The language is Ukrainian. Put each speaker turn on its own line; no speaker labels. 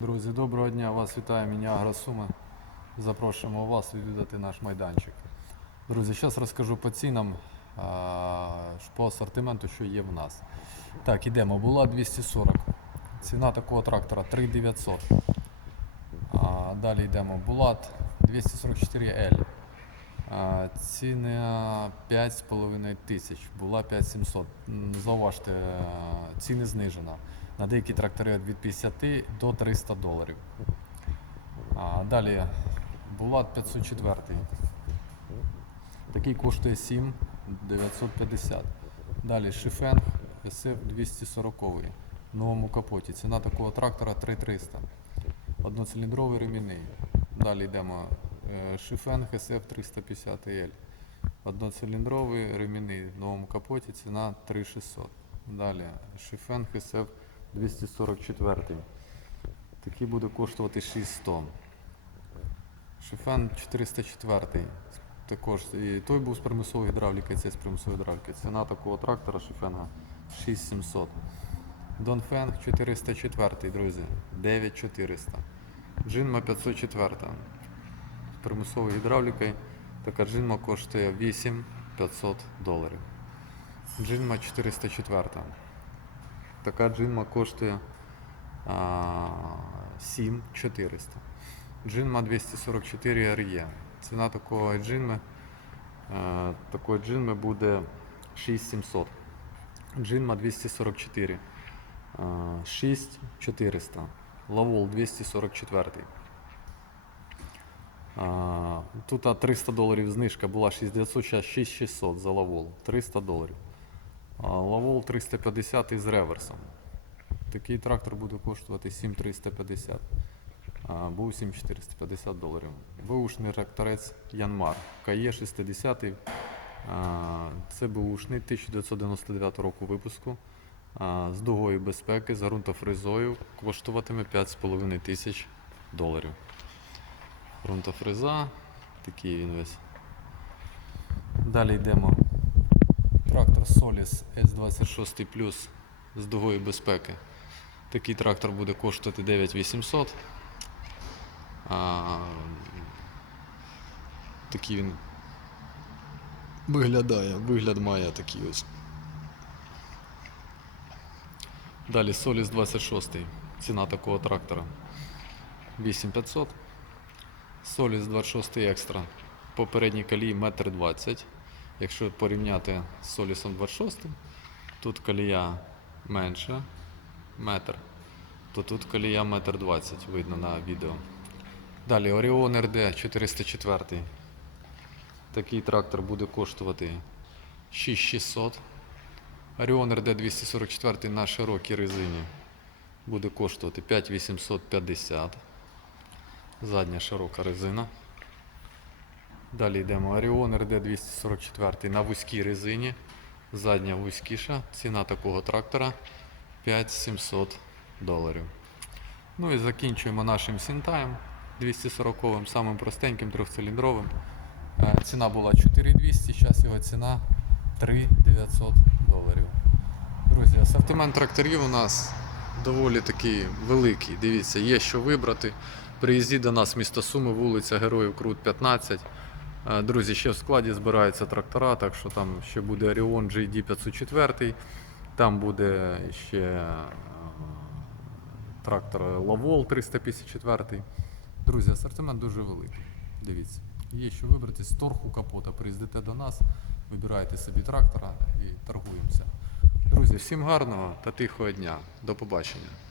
Друзі, доброго дня! Вас вітає мене Агросуми. Запрошуємо вас відвідати наш майданчик. Друзі, зараз розкажу по цінам, по асортименту, що є в нас. Так, ідемо. Була 240. Ціна такого трактора 3900. А, далі йдемо. Булат 244L. Ціна 5,5 тисяч. Була 5700. Зауважте, е, ціни знижено. На деякі трактори від 50 до 300 доларів. Далі Булат 504. Такий коштує 7 950. Далі Шифенг SF 240 в новому капоті. Ціна такого трактора 3300. Одноциліндровий ремінний. Далі йдемо Шифенг SF 350 L. Одноциліндровий ремінний в новому капоті. Ціна 3600. Далі Шифенг SF 244. Такий буде коштувати 6100. Шифен 404. Також і той був з примусової гідравліки, цей з примусової гідравліки. Ціна такого трактора Шифенга 6700. Донфенг 404, друзі, 9400. Джинма 504. З примусовою гідравлікою. Така джинма коштує 8500 доларів. Джинма 404. Така джинма коштує а, 7400. Джинма 244 RE. Ціна такого джинми, е, такої джинми буде 6700. Джинма 244. е, 6400. Лавол 244. Тут 300 доларів знижка була 6900, зараз 6600 за лавол. 300 доларів. Лавол 350 із реверсом. Такий трактор буде коштувати 7350. А, був 7450 доларів. Бушний тракторець Янмар. КАЄ 60. А, Це бушний 1999 року випуску. З дугою безпеки, з ґрунтофрезою коштуватиме 5,5 тисяч доларів. Ґрунтофреза, такий він весь. Далі йдемо. Трактор Solis S26 Plus з дугою безпеки. Такий трактор буде коштувати 9800. А, такий він виглядає, вигляд має такий ось. Далі Solis 26. Ціна такого трактора 8500. Solis 26 екстра. Попередній колії 1,20 м. Якщо порівняти з Солісом 26, тут колія менша, метр, то тут колія 1,20 м, видно на відео. Далі Orion RD 404. Такий трактор буде коштувати 6600. Orion RD 244 на широкій резині буде коштувати 5850. Задня широка резина. Далі йдемо Orion RD 244 на вузькій резині. Задня вузькіша. Ціна такого трактора 5700 доларів. Ну і закінчуємо нашим Сінтаєм 240-м, самим простеньким трьохциліндровим. Е, Ціна була 4200, зараз його ціна 3900 доларів. Друзі, асортимент тракторів у нас доволі такий великий. Дивіться, є що вибрати. Приїздіть до нас, місто Суми, вулиця Героїв Крут 15. Е, Друзі, ще в складі збираються трактора, так що там ще буде Orion GD 504, там буде ще е, трактор Lavol 354. Друзі, асортимент дуже великий. Дивіться. Є що вибрати з торху капота. Приїздите до нас, вибираєте собі трактора і торгуємося. Друзі, всім гарного та тихого дня. До побачення.